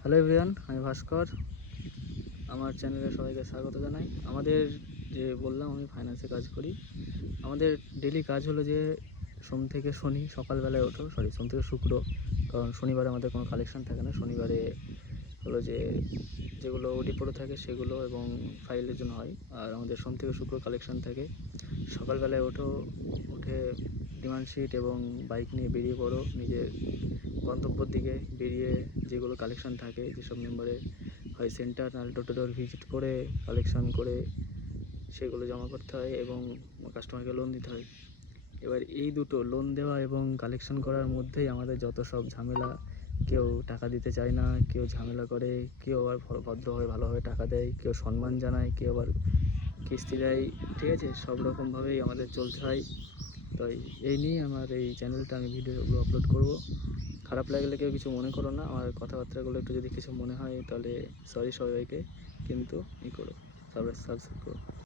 Hello everyone, আমি ভাস্কর। আমার চ্যানেলে সবাইকে স্বাগত জানাই। আমাদের যে বললাম আমি ফাইন্যান্সে কাজ করি। আমাদের ডেলি কাজ হলো যে সোম থেকে শনি সকালবেলায় ওঠো, সোম থেকে শুক্র, কারণ শনিবারে আমাদের কোনো কালেকশন থাকে না। শনিবারে হলো যে যেগুলো ওডি পড়ে থাকে সেগুলো এবং ফাইলের জন্য হয়। আর আমাদের সোম থেকে শুক্র কালেকশন থাকে। সকালবেলায় ওঠো, উঠে ডিমান্ড শিট এবং বাইক নিয়ে বেরিয়ে পড়ো নিজের গন্তব্যের দিকে। বেরিয়ে যেগুলো কালেকশন থাকে, যেসব মেম্বারের হয় সেন্টার নাহলে ডোর টু ডোর ভিজিট করে কালেকশন করে সেগুলো জমা করতে হয় এবং কাস্টমারকে লোন দিতে হয়। এবার এই দুটো লোন দেওয়া এবং কালেকশন করার মধ্যেই আমাদের যত সব ঝামেলা। কেউ টাকা দিতে চায় না, কেউ ঝামেলা করে, কেউ আবার ভদ্রভাবে ভালোভাবে টাকা দেয়, কেউ সম্মান জানায়, কেউ আবার কিস্তি দেয়। ঠিক আছে, সব রকমভাবেই আমাদের চলতে হয়। তাই এই নিয়ে আমার এই চ্যানেলটা আমি ভিডিওগুলো আপলোড করব। খারাপ লাগলে কেউ কিছু মনে করো না, আমার কথাবার্তাগুলো একটু যদি কিছু মনে হয় তাহলে সরি সবাইকে, কিন্তু করো, সাবস্ক্রাইব করো।